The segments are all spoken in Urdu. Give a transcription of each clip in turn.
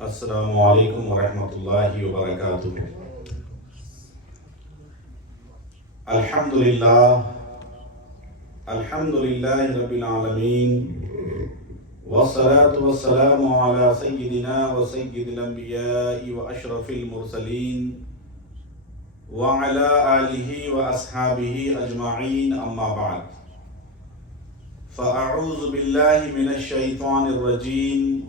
السلام علیکم ورحمۃ اللہ وبرکاتہ۔ الحمد للہ رب العالمین، والصلاة والسلام علی سیدنا و سید الانبیاء و اشرف المرسلین وعلی آلہ و اصحابہ اجمعین، اما بعد فاعوذ باللہ من الشیطان الرجیم،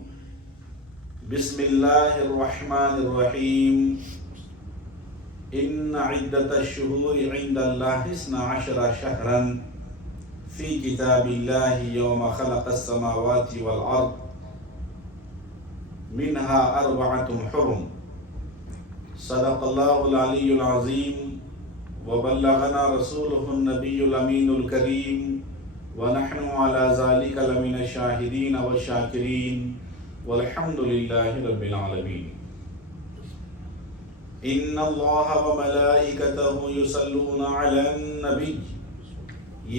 بسم اللہ الرحمن الرحیم۔ ان عدۃ الشہور عند اللہ 12 شہرا فی کتاب اللہ یوم خلق السماوات والارض منها 4 حرم۔ صدق اللہ العلی العظیم وبلغنا رسولہ النبی الامین الکریم ونحن علی ذلک لمن الشاہدین والشاکرین والحمد للہ رب العالمین۔ ان اللہ وملائکتہ یصلون علی النبی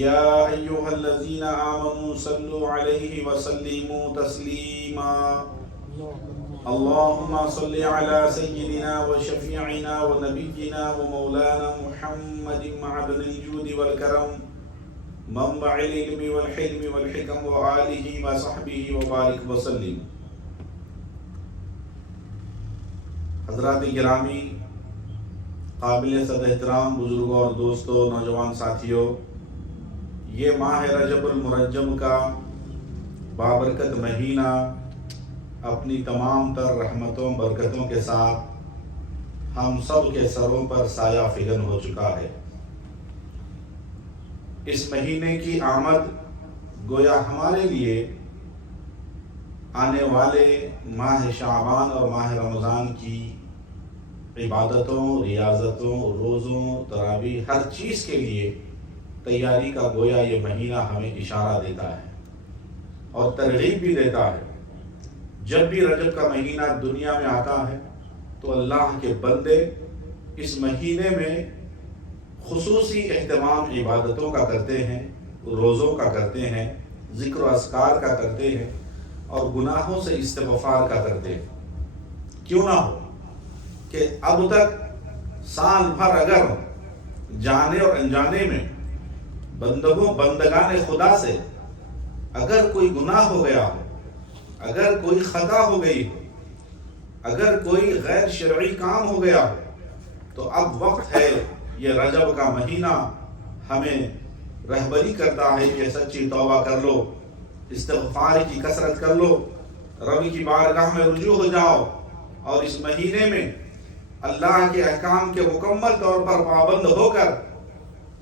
یا ایہا الذین آمنوا صلوا علیہ وسلموا تسلیما۔ اللہم صل علی سیدنا وشفیعنا ونبینا ومولانا محمد معدن الجود والکرم، منبع العلم والحلم والحکم، وآلہ وصحبہ وبارک وسلم۔ حضرات گرامی، قابل صد احترام بزرگوں اور دوستوں، نوجوان ساتھیوں، یہ ماہ رجب المرجب کا بابرکت مہینہ اپنی تمام تر رحمتوں برکتوں کے ساتھ ہم سب کے سروں پر سایہ فگن ہو چکا ہے۔ اس مہینے کی آمد گویا ہمارے لیے آنے والے ماہ شعبان اور ماہ رمضان کی عبادتوں، ریاضتوں، روزوں، تراویح، ہر چیز کے لیے تیاری کا گویا یہ مہینہ ہمیں اشارہ دیتا ہے اور ترغیب بھی دیتا ہے۔ جب بھی رجب کا مہینہ دنیا میں آتا ہے تو اللہ کے بندے اس مہینے میں خصوصی اہتمام عبادتوں کا کرتے ہیں، روزوں کا کرتے ہیں، ذکر و اذکار کا کرتے ہیں اور گناہوں سے استغفار کا کرتے ہیں۔ کیوں نہ ہو کہ اب تک سال بھر اگر جانے اور انجانے میں بندگان خدا سے اگر کوئی گناہ ہو گیا ہو، اگر کوئی خطا ہو گئی ہو، اگر کوئی غیر شرعی کام ہو گیا ہو، تو اب وقت ہے، یہ رجب کا مہینہ ہمیں رہبری کرتا ہے کہ سچی توبہ کر لو، استغفار کی کثرت کر لو، رب کی بارگاہ میں رجوع ہو جاؤ اور اس مہینے میں اللہ کے احکام کے مکمل طور پر پابند ہو کر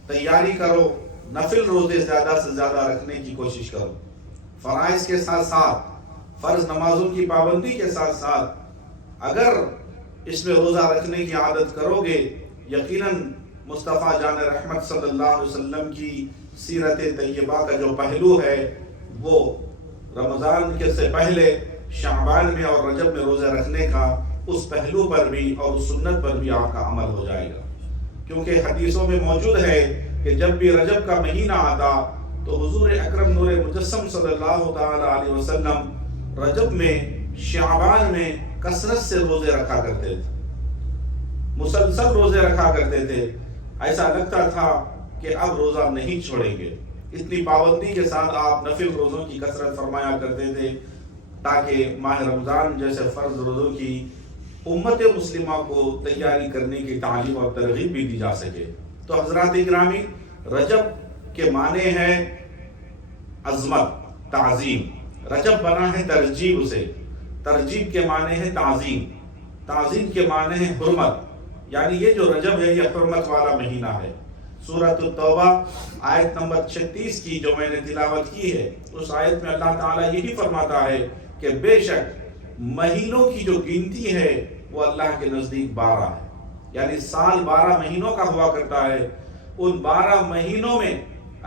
تیاری کرو، نفل روزے زیادہ سے زیادہ رکھنے کی کوشش کرو، فرائض کے ساتھ ساتھ فرض نمازوں کی پابندی کے ساتھ ساتھ اگر اس میں روزہ رکھنے کی عادت کرو گے، یقیناً مصطفیٰ جان رحمت صلی اللہ علیہ وسلم کی سیرت طیبہ کا جو پہلو ہے وہ رمضان کے سے پہلے شعبان میں اور رجب میں روزہ رکھنے کا اس پہلو پر بھی اور اس سنت پر بھی آپ کا عمل ہو جائے گا، کیونکہ حدیثوں میں موجود ہے کہ جب بھی رجب کا مہینہ آتا تو حضور اکرم نور مجسم صلی اللہ تعالی علیہ وسلم رجب میں، شعبان میں کثرت سے روزے رکھا کرتے تھے، مسلسل روزے رکھا کرتے تھے۔ ایسا لگتا تھا کہ اب روزہ نہیں چھوڑیں گے، اتنی پابندی کے ساتھ آپ نفل روزوں کی کثرت فرمایا کرتے تھے تاکہ ماہ رمضان جیسے فرض روزوں کی امت مسلمہ کو تیاری کرنے کی تعلیم اور ترغیب بھی دی جا سکے۔ تو حضرات گرامی، رجب کے معنی ہے عظمت، تعظیم۔ رجب بنا ہے ترجیب سے، ترجیب کے معنی ہے تعظیم، تعظیم کے معنی ہے حرمت، یعنی یہ جو رجب ہے یہ حرمت والا مہینہ ہے۔ سورۃ التوبہ آیت نمبر 36 کی جو میں نے تلاوت کی ہے، اس آیت میں اللہ تعالیٰ یہی فرماتا ہے کہ بے شک مہینوں کی جو گنتی ہے وہ اللہ کے نزدیک 12 ہے، یعنی سال 12 مہینوں کا ہوا کرتا ہے۔ ان 12 مہینوں میں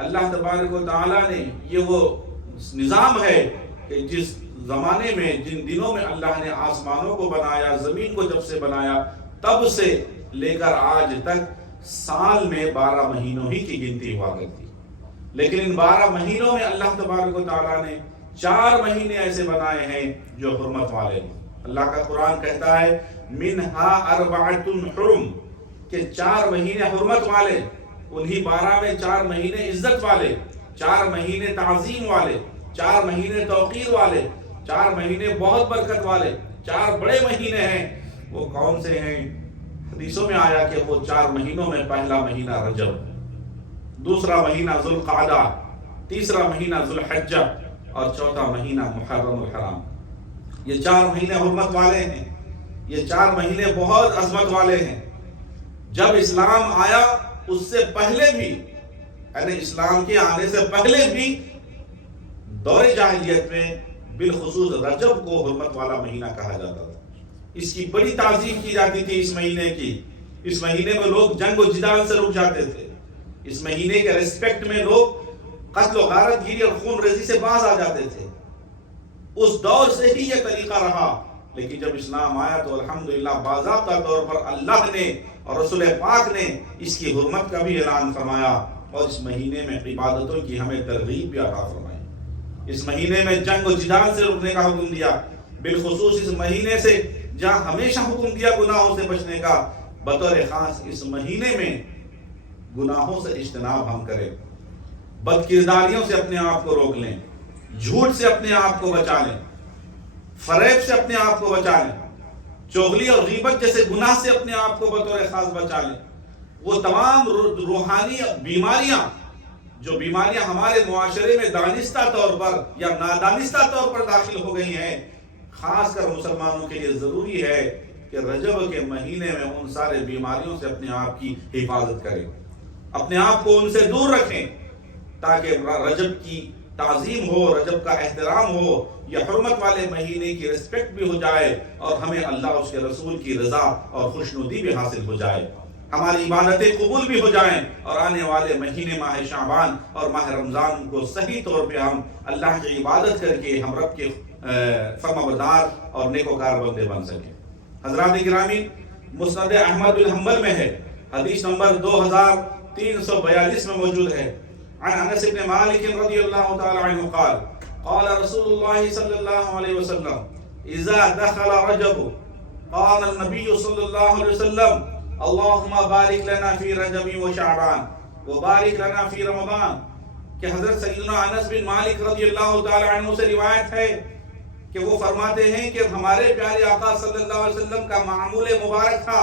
اللہ تبارک و تعالیٰ نے یہ وہ نظام ہے کہ جس زمانے میں، جن دنوں میں اللہ نے آسمانوں کو بنایا، زمین کو جب سے بنایا، تب سے لے کر آج تک سال میں 12 مہینوں ہی کی گنتی ہوا کرتی، لیکن ان 12 مہینوں میں اللہ تبارک و تعالیٰ نے 4 مہینے ایسے بنائے ہیں جو حرمت والے ہیں۔ اللہ کا قرآن کہتا ہے منہا اربعۃ حرم، کہ 4 مہینے حرمت والے، انہی 12 میں 4 مہینے عزت والے، 4 مہینے تعظیم والے، 4 مہینے توقیر والے، 4 مہینے بہت برکت والے، 4 بڑے مہینے ہیں۔ وہ کون سے ہیں؟ حدیثوں میں آیا کہ وہ 4 مہینوں میں پہلا مہینہ رجب، دوسرا مہینہ ذوالقعدہ، تیسرا مہینہ ذوالحجہ اور چوتھا مہینہ محرم الحرام۔ یہ 4 مہینے حرمت والے ہیں، یہ 4 مہینے بہت عظمت والے ہیں۔ جب اسلام آیا اس سے پہلے بھی، یعنی اسلام کے آنے سے پہلے بھی دور جاہلیت میں بالخصوص رجب کو حرمت والا مہینہ کہا جاتا تھا۔ اس کی بڑی تعظیم کی جاتی تھی اس مہینے کی۔ اس مہینے میں لوگ جنگ و جدال سے رک جاتے تھے، اس مہینے کے ریسپیکٹ میں لوگ قتل و غارت گیری اور خون ریزی سے باز آ جاتے تھے۔ اس دور سے ہی یہ طریقہ رہا، لیکن جب اسلام آیا تو الحمدللہ باضابطہ طور پر اللہ نے اور رسول پاک نے اس کی حرمت کا بھی اعلان فرمایا، اور اس مہینے میں عبادتوں کی ہمیں ترغیب بھی عطا فرمائی۔ اس مہینے میں جنگ و جدال سے رکنے کا حکم دیا، بالخصوص اس مہینے سے جہاں ہمیشہ حکم دیا گناہوں سے بچنے کا، بطور خاص اس مہینے میں گناہوں سے اجتناب ہم کریں، بد کرداریوں سے اپنے آپ کو روک لیں، جھوٹ سے اپنے آپ کو بچا لیں، فریب سے اپنے آپ کو بچا لیں، چغلی اور غیبت جیسے گناہ سے اپنے آپ کو بطور خاص بچا لیں۔ وہ تمام روحانی بیماریاں، جو بیماریاں ہمارے معاشرے میں دانستہ طور پر یا نادانستہ طور پر داخل ہو گئی ہیں، خاص کر مسلمانوں کے لیے ضروری ہے کہ رجب کے مہینے میں ان سارے بیماریوں سے اپنے آپ کی حفاظت کریں، اپنے آپ کو ان سے دور رکھیں، تاکہ رجب کی تعظیم ہو، رجب کا احترام ہو، یہ حرمت والے مہینے کی رسپیکٹ بھی ہو جائے، اور ہمیں اللہ اس کے رسول کی رضا اور خوشنودی بھی حاصل ہو جائے، ہماری عبادتیں قبول بھی ہو جائیں، اور آنے والے مہینے ماہ شعبان اور ماہ رمضان کو صحیح طور پہ ہم اللہ کی عبادت کر کے ہم رب کے فرمانبردار اور نیکوکار بندے بن سکیں۔ حضرات گرامی، مسند احمد بن حنبل میں ہے، حدیث نمبر 2342 میں موجود ہے، عن انس بن مالک رضی اللہ تعالی عنہ قال قال رسول اللہ صلی اللہ علیہ وسلم اذا دخل رجب قال النبی صلی اللہ علیہ وسلم اللہم بارک لنا فی رجب و شعبان وبارک لنا فی رمضان، کہ حضرت سیدنا انس بن مالک رضی اللہ تعالی عنہ سے روایت ہے کہ وہ فرماتے ہیں کہ ہمارے پیارے آقا صلی اللہ علیہ وسلم کا معمول مبارک تھا،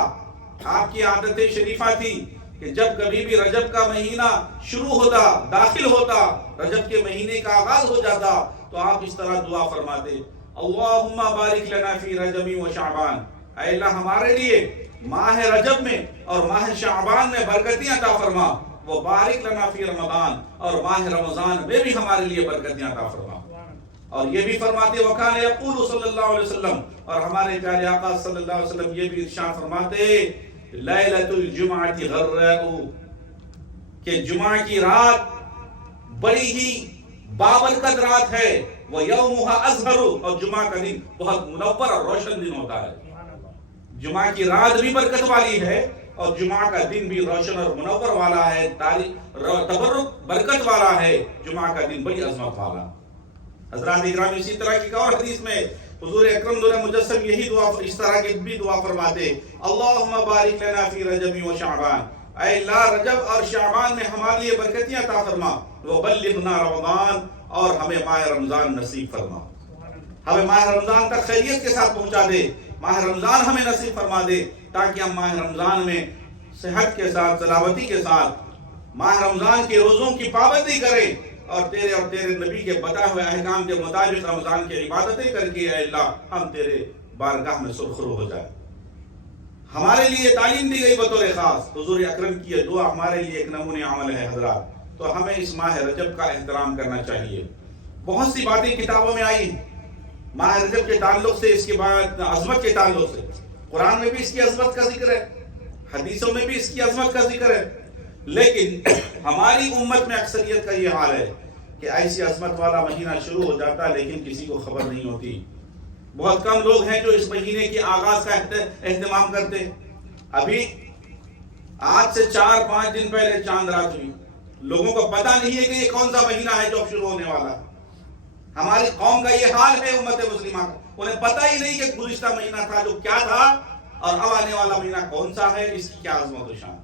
آپ کی عادت شریفہ تھی کہ جب کبھی بھی رجب کا مہینہ شروع ہوتا، داخل ہوتا، رجب کے مہینے کا آغاز ہو جاتا، تو آپ اس طرح دعا فرماتے، اللہم بارک لنا فی رجب و شعبان، اے اللہ ہمارے لیے ماہ رجب میں اور ماہ شعبان میں برکتیں عطا فرما، وہ بارک لنا فی رمضان، اور ماہ رمضان میں بھی ہمارے لیے برکتیں عطا فرما۔ اور یہ بھی فرماتے وکان یقول صلی اللہ علیہ وسلم، اور ہمارے پیارے آقا صلی اللہ علیہ وسلم یہ بھی ارشاد فرماتے لیلۃ الجمعۃ غراء، کہ جمعہ کی رات بڑی ہی بابرکت رات ہے، وہ یومھا ازہر، اور جمعہ کا دن بہت منور اور روشن دن ہوتا ہے۔ جمعہ کی رات بھی برکت والی ہے اور جمعہ کا دن بھی روشن اور منور والا ہے، تبرک برکت والا ہے، جمعہ کا دن بڑی عظمت والا۔ حضرات اکرام، اسی طرح کی اور حدیث میں حضور اکرم دور مجسم یہی دعا، اس طرح کی بھی دعا فرماتے، اللہم بارک لنا فی رجب و شعبان، اے اللہ رجب اور شعبان میں ہمارے لیے برکتیں عطا فرما، وبلغنا رمضان، اور ہمیں ماہ رمضان نصیب فرما، ہمیں ماہ رمضان تک خیریت کے ساتھ پہنچا دے، ماہ رمضان ہمیں نصیب فرما دے، تاکہ ہم ماہ رمضان میں صحت کے ساتھ، سلامتی کے ساتھ ماہ رمضان کے روزوں کی پابندی کریں، اور تیرے نبی کے بتائے ہوئے احکام کے مطابق رمضان کی عبادتیں کر کے اے اللہ ہم تیرے بارگاہ میں سرخرو ہو جائیں۔ ہمارے لیے تعلیم دی گئی بطور خاص، حضور اکرم کی یہ دعا ہمارے لیے ایک نمونہ عمل ہے حضرات، تو ہمیں اس ماہ رجب کا احترام کرنا چاہیے۔ بہت سی باتیں کتابوں میں آئی ہیں ماہ رجب کے تعلق سے، اس کے بعد عظمت کے تعلق سے، قرآن میں بھی اس کی عظمت کا ذکر ہے، حدیثوں میں بھی اس کی عظمت کا ذکر ہے، لیکن ہماری امت میں اکثریت کا یہ حال ہے کہ ایسی عظمت والا مہینہ شروع ہو جاتا ہے لیکن کسی کو خبر نہیں ہوتی۔ بہت کم لوگ ہیں جو اس مہینے کے آغاز کا اہتمام کرتے۔ ابھی آج سے 4-5 دن پہلے چاند رات ہوئی، لوگوں کو پتہ نہیں ہے کہ یہ کون سا مہینہ ہے جو اب شروع ہونے والا ہے۔ ہماری قوم کا یہ حال ہے امت مسلمہ کا، انہیں پتہ ہی نہیں کہ گزشتہ مہینہ تھا جو کیا تھا اور اب آنے والا مہینہ کون سا ہے، اس کی کیا عظمت و شان۔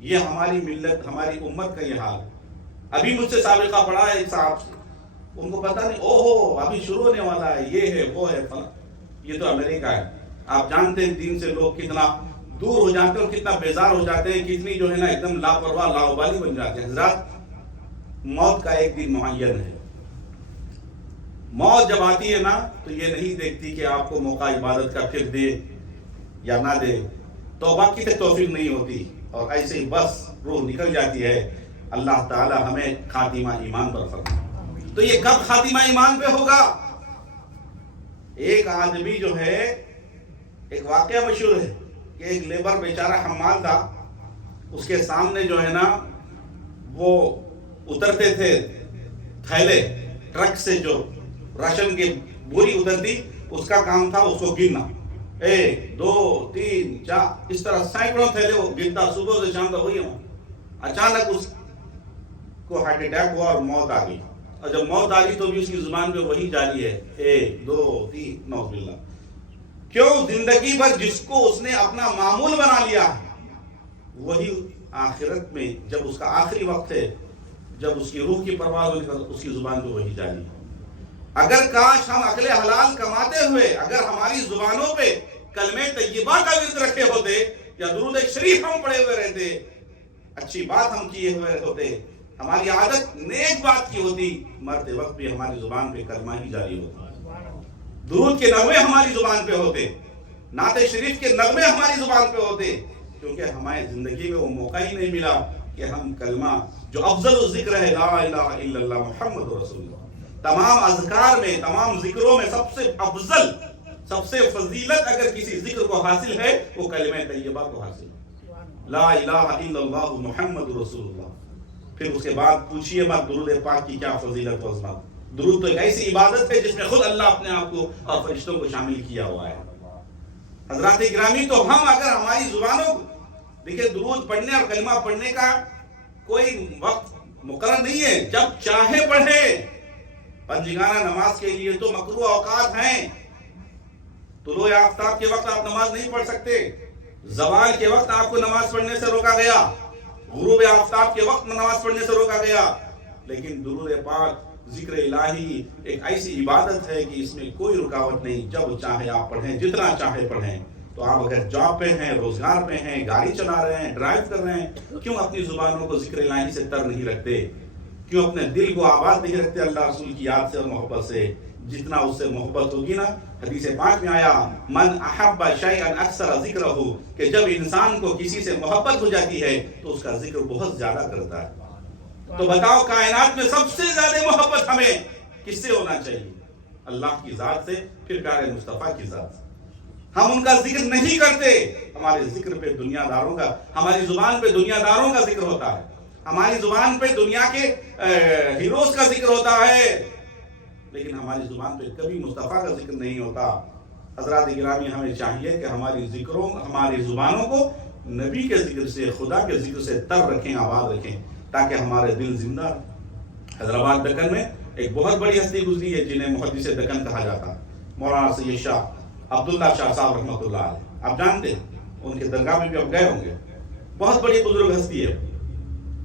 یہ ہماری ملت، ہماری امت کا یہ حال ہے۔ ابھی مجھ سے سابقہ پڑھا ہے ایک صاحب سے، ان کو پتہ نہیں، اوہو ابھی شروع ہونے والا ہے، یہ ہے وہ ہے فلاں۔ یہ تو امریکہ ہے، آپ جانتے ہیں دین سے لوگ کتنا دور ہو جاتے ہیں اور کتنا بیزار ہو جاتے ہیں، کتنی جو ہے نا ایک دم لاپرواہ لاابالی بن جاتے ہیں۔ حضرات، موت کا ایک دن معین ہے۔ موت جب آتی ہے نا تو یہ نہیں دیکھتی کہ آپ کو موقع عبادت کا پھر دے یا نہ دے، توبہ کی توفیق نہیں ہوتی اور ایسے ہی بس روح نکل جاتی ہے۔ اللہ تعالی ہمیں خاتمہ ایمان پر فرمائے۔ تو یہ کب خاتمہ ایمان پہ ہوگا؟ ایک آدمی جو ہے، ایک واقعہ مشہور ہے کہ ایک لیبر بیچارہ حمال تھا، اس کے سامنے جو ہے نا وہ اترتے تھے تھیلے ٹرک سے، جو راشن کی بوری اترتی، اس کا کام تھا اس کو گننا، 1 2 3 4 اس طرح سینکڑوں تھیلے وہ گنتا صبح سے شام تک ہوئی ہوں۔ اچانک اس کو ہارٹ اٹیک ہوا اور موت آ گئی، اور جب موت آ گئی تو بھی اس کی زبان پہ وہی جاری ہے 1 2 3 نعوذ باللہ۔ کیوں؟ زندگی بھر جس کو اس نے اپنا معمول بنا لیا وہی آخرت میں جب اس کا آخری وقت ہے، جب اس کی روح کی پرواز ہوگی، اس کی زبان پہ وہی جاری ہے۔ اگر کاش ہم عقل حلال کماتے ہوئے اگر ہماری زبانوں پہ کلمہ طیبہ کا ورد رکھے ہوتے یا درود شریف ہم پڑھے ہوئے رہتے، اچھی بات ہم کیے ہوئے ہوتے، ہماری عادت نیک بات کی ہوتی، مرتے وقت بھی ہماری زبان پہ کلمہ ہی جاری ہوتا، درود کے نغمے ہماری زبان پہ ہوتے، نعت شریف کے نغمے ہماری زبان پہ ہوتے، کیونکہ ہماری زندگی میں وہ موقع ہی نہیں ملا کہ ہم کلمہ جو افضل الذکر ہے لا الہ الا اللہ محمد رسول اللہ، تمام اذکار میں، تمام ذکروں میں سب سے افضل، سب سے فضیلت اگر کسی ذکر کو حاصل ہے وہ کلمہ طیبہ کو حاصل ہے، لا الہ الا اللہ محمد رسول اللہ۔ پھر اس کے بعد پوچھئے مت درود پاک کی کیا فضیلت و عظمت۔ درود تو ایک ایسی عبادت ہے جس میں خود اللہ اپنے آپ کو اور فرشتوں کو شامل کیا ہوا ہے۔ حضرات گرامی، تو ہم اگر ہماری زبانوں کو دیکھیں، درود پڑھنے اور کلمہ پڑھنے کا کوئی وقت مقرر نہیں ہے، جب چاہے پڑھے۔ پنجگانہ نماز کے لیے تو مکروہ اوقات ہیں، طلوع آفتاب کے وقت آپ نماز نہیں پڑھ سکتے، زوال کے وقت آپ کو نماز پڑھنے سے روکا گیا، غروب آفتاب کے وقت نماز پڑھنے سے روکا گیا، لیکن درود پاک ذکر الہی ایک ایسی عبادت ہے کہ اس میں کوئی رکاوٹ نہیں، جب چاہے آپ پڑھیں، جتنا چاہے پڑھیں۔ تو آپ اگر جاب پہ ہیں، روزگار پہ ہیں، گاڑی چلا رہے ہیں، ڈرائیو کر رہے ہیں، کیوں اپنی زبانوں کو ذکر الہی سے تر نہیں رکھتے؟ کیوں اپنے دل کو آباد نہیں رکھتے اللہ رسول کی یاد سے اور محبت سے؟ جتنا اس سے محبت ہوگی نا، حدیث پاک میں آیا من احب شیئا اکثر ذکرہ، کہ جب انسان کو کسی سے محبت ہو جاتی ہے تو اس کا ذکر بہت زیادہ کرتا ہے۔ تو بتاؤ، کائنات میں سب سے زیادہ محبت ہمیں کس سے ہونا چاہیے؟ اللہ کی ذات سے، پھر پیارے مصطفیٰ کی ذات سے۔ ہم ان کا ذکر نہیں کرتے، ہمارے ذکر پہ دنیا داروں کا، ہماری زبان پہ دنیا داروں کا ذکر ہوتا ہے، ہماری زبان پہ دنیا کے ہیروز کا ذکر ہوتا ہے، لیکن ہماری زبان پہ کبھی مصطفیٰ کا ذکر نہیں ہوتا۔ حضرات گرامی، ہمیں چاہیے کہ ہماری زبانوں کو نبی کے ذکر سے، خدا کے ذکر سے تر رکھیں، آباد رکھیں، تاکہ ہمارے دل زندہ رہیں۔ حیدرآباد دکن میں ایک بہت بڑی ہستی گزری ہے جنہیں محدث دکن کہا جاتا ہے، مولانا سید شاہ عبداللہ شاہ صاحب رحمۃ اللہ علیہ۔ آپ جانتے ہیں، ان کے درگاہ میں بھی آپ گئے ہوں گے، بہت بڑی بزرگ ہستی ہے۔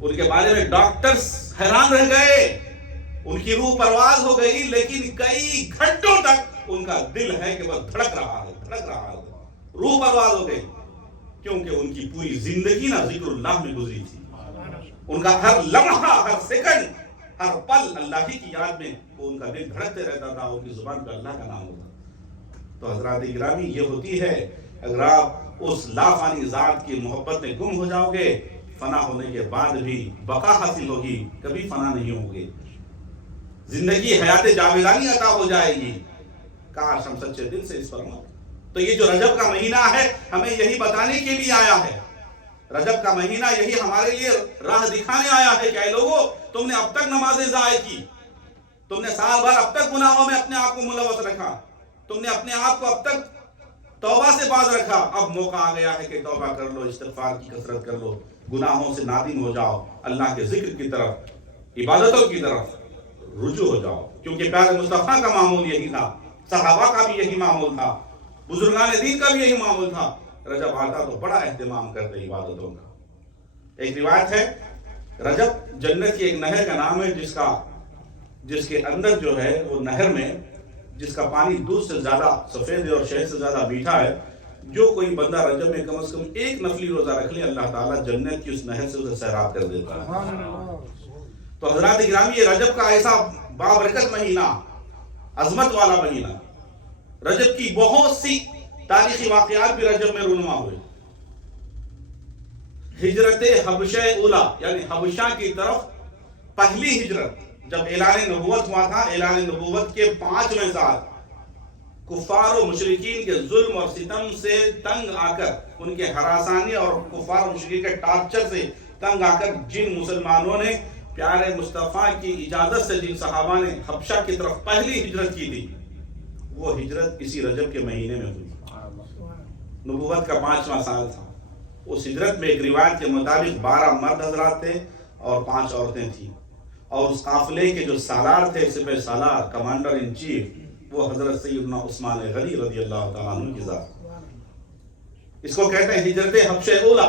ان کے بارے میں ڈاکٹرز حیران رہ گئے، ان کی روح پرواز ہو گئی، لیکن کئی گھنٹوں تک ان کا دل ہے کہ بس دھڑک رہا ہے، روح پرواز ہو گئی، کیونکہ ان کی پوری زندگی نہ ذکر اللہ میں گزری تھی۔ ان کا ہر لمحہ، ہر سیکنڈ، ہر پل اللہ ہی کی یاد میں وہ ان کا دل دھڑکتے رہتا تھا، ان کی زبان پہ اللہ کا نام ہوتا۔ تو حضرات گرامی، یہ ہوتی ہے اگر آپ اس لافانی ذات کی محبت میں گم ہو جاؤ گے، فنا ہونے کے بعد بھی بقا حاصل ہوگی، کبھی فنا نہیں ہوگے، زندگی حیات جاویدانی عطا ہو جائے گی۔ کاش ہم سچے دل سے اس پر عمل۔ تو یہ جو رجب کا مہینہ ہے، ہمیں یہی بتانے کے لیے آیا ہے، رجب کا مہینہ یہی ہمارے لیے راہ دکھانے آیا ہے کہ اے لوگو، تم نے اب تک نمازیں ضائع کی، تم نے سال بھر اب تک گناہوں میں اپنے آپ کو ملوث رکھا، تم نے اپنے آپ کو اب تک توبہ سے باز رکھا، اب موقع آ گیا ہے کہ توبہ کر لو، استغفار کی کثرت کر لو، گناہوں سے نادم ہو جاؤ، اللہ کے ذکر کی طرف، عبادتوں کی طرف رجوع ہو جاؤ، کیونکہ پیارے مصطفیٰ کا معمول یہی تھا، صحابہ کا بھی یہی معمول تھا، بزرگان دین کا بھی یہی معمول تھا۔ رجب آتا تو بڑا اہتمام کرتے عبادتوں کا۔ ایک روایت ہے، رجب جنت کی ایک نہر کا نام ہے جس کے اندر جو ہے وہ نہر میں جس کا پانی دودھ سے زیادہ سفید ہے اور شہد سے زیادہ میٹھا ہے، جو کوئی بندہ رجب میں کم از کم ایک نفلی روزہ رکھ لے، اللہ تعالیٰ جنت کی اس نہر سے اسے سیراب کر دیتا ہے۔ تو حضرات گرامی، یہ رجب کا ایسا بابرکت مہینہ، عظمت والا مہینہ، رجب کی بہت سی تاریخی واقعات بھی رجب میں رونما ہوئے۔ ہجرت حبشہ اولا، یعنی حبشہ کی طرف پہلی ہجرت، جب اعلان نبوت ہوا تھا، اعلان نبوت کے 5ویں سال کفار و مشرکین کے ظلم اور ستم سے تنگ آ کر، ان کے ہراسانی اور کفار و مشرکین کے ٹارچر سے تنگ آ کر جن مسلمانوں نے پیارے مصطفیٰ کی اجازت سے، جن صحابہ نے حبشہ کی طرف پہلی ہجرت کی تھی، وہ ہجرت اسی رجب کے مہینے میں ہوئی۔ نبوت کا 5واں سال تھا۔ اس ہجرت میں ایک روایت کے مطابق 12 مرد حضرات تھے اور 5 عورتیں تھیں، اور اس قافلے کے جو سالار تھے، سپہ سالار، کمانڈر ان چیف، وہ حضرت سیدنا عثمان غنی رضی اللہ تعالیٰ عنہ کی ذات۔ اس کو کہتے ہیں ہجرت حبشہ اولا۔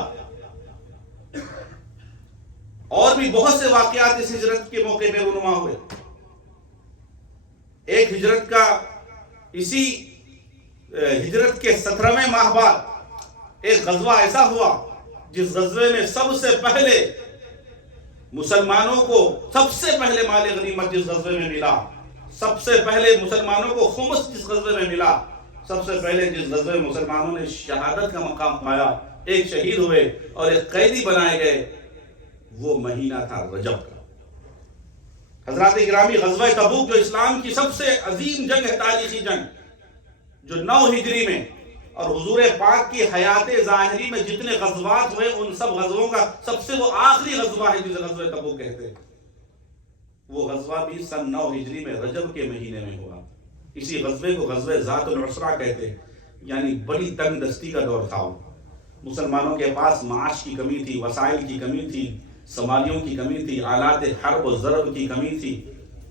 اور بھی بہت سے واقعات اس ہجرت کے موقع میں رونما ہوئے۔ ایک ہجرت کا، اسی ہجرت کے 17ویں ماہ بعد ایک غزوہ ایسا ہوا جس غزوے میں سب سے پہلے مسلمانوں کو سب سے پہلے مال غنیمت جس غزوے میں ملا، سب سے پہلے مسلمانوں کو خمس جس غزوے میں ملا، سب سے پہلے جس غزوے میں مسلمانوں نے شہادت کا مقام پایا، ایک شہید ہوئے اور ایک قیدی بنائے گئے، وہ مہینہ تھا رجب کا۔ حضرات گرامی، غزوہ تبوک جو اسلام کی سب سے عظیم جنگ ہے، تاریخی جنگ، جو 9 ہجری میں، اور حضور پاک کی حیات ظاہری میں جتنے غزوات ہوئے، ان سب غزووں کا سب سے وہ آخری غزوہ ہے جسے غزوہ تبوک کہتے ہیں۔ وہ غزوہ بھی سن 9 ہجری میں رجب کے مہینے میں ہوا۔ اسی غزوے کو غزوہ ذات العسرہ کہتے ہیں، یعنی بڑی تنگ دستی کا دور تھا۔ مسلمانوں کے پاس معاش کی کمی تھی، وسائل کی کمی تھی، سواریوں کی کمی تھی، آلات حرب و ضرب کی کمی تھی۔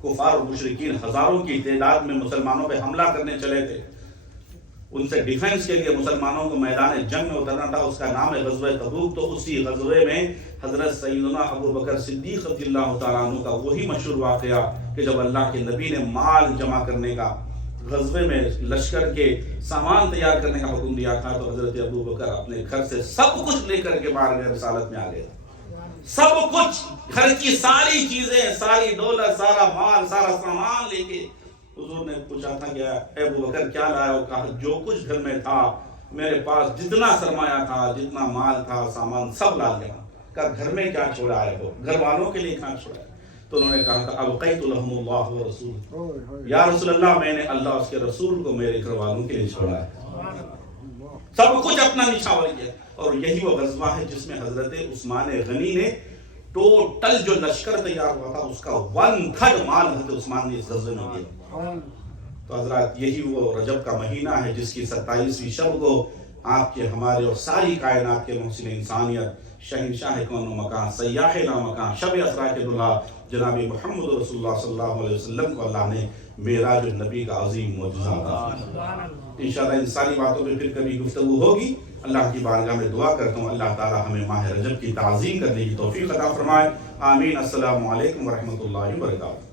کفار و مشرکین ہزاروں کی تعداد میں مسلمانوں پہ حملہ کرنے چلے تھے۔ ان سے ڈیفنس کے لیے مسلمانوں کو میدان جنگ میں اترنا تھا، اس کا نام ہے غزوہ تبوک۔ تو اسی غزوے میں حضرت سیدنا ابو بکر صدیق رضی اللہ تعالیٰ عنہ کا وہی مشہور واقعہ کہ جب اللہ کے نبی نے مال جمع کرنے کا، غزوے میں لشکر کے سامان تیار کرنے کا حکم دیا تھا، تو حضرت ابو بکر اپنے گھر سے سب کچھ لے کر کے باہر گئے، رسالت میں آ گئے۔ سب کچھ، گھر کی ساری چیزیں، ساری دولت، سارا مال، سارا سامان لے کے۔ حضور نے پوچھا تھا کہ اے ابو بکر کیا لائے ہو؟ کہا جو کچھ گھر میں تھا، میرے پاس جتنا سرمایہ تھا، جتنا مال تھا، سامان سب لا لیا۔ کہا گھر میں کیا چھوڑا ہے ہو؟ گھر والوں کے لیے کہاں چھوڑا ہے؟ تو انہوں نے کہا تھا ابقیت لهم اللہ ورسول، یا رسول اللہ، میں نے اللہ اس کے رسول کو میرے گھر والوں کے لیے چھوڑا ہے۔ سب کچھ اپنا نچھاور کیا۔ اور یہی وہ غزوہ ہے جس میں حضرت عثمان غنی نے ٹوٹل جو لشکر تیار ہوا تھا، اس کا 1/3 مال حضرت عثمان نے اس غزوے میں دیا۔ تو حضرات، یہی وہ رجب کا مہینہ ہے جس کی 27ویں شب کو آپ کے، ہمارے اور ساری کائنات کے محسن انسانیت، شہنشاہ کون و مکان، سیاح لامکان، شب اسرا کے دلہا جناب محمد رسول اللہ صلی اللہ علیہ وسلم کو اللہ نے معراج النبی کا عظیم معجزہ عطا فرمایا۔ انشاءاللہ ان ساری باتوں پہ پھر کبھی گفتگو ہوگی۔ اللہ کی بارگاہ میں دعا کرتا ہوں اللہ تعالی ہمیں ماہ رجب کی تعظیم کرنے کی توفیق عطا فرمائے۔ آمین۔ السلام علیکم ورحمۃ اللہ وبرکاتہ۔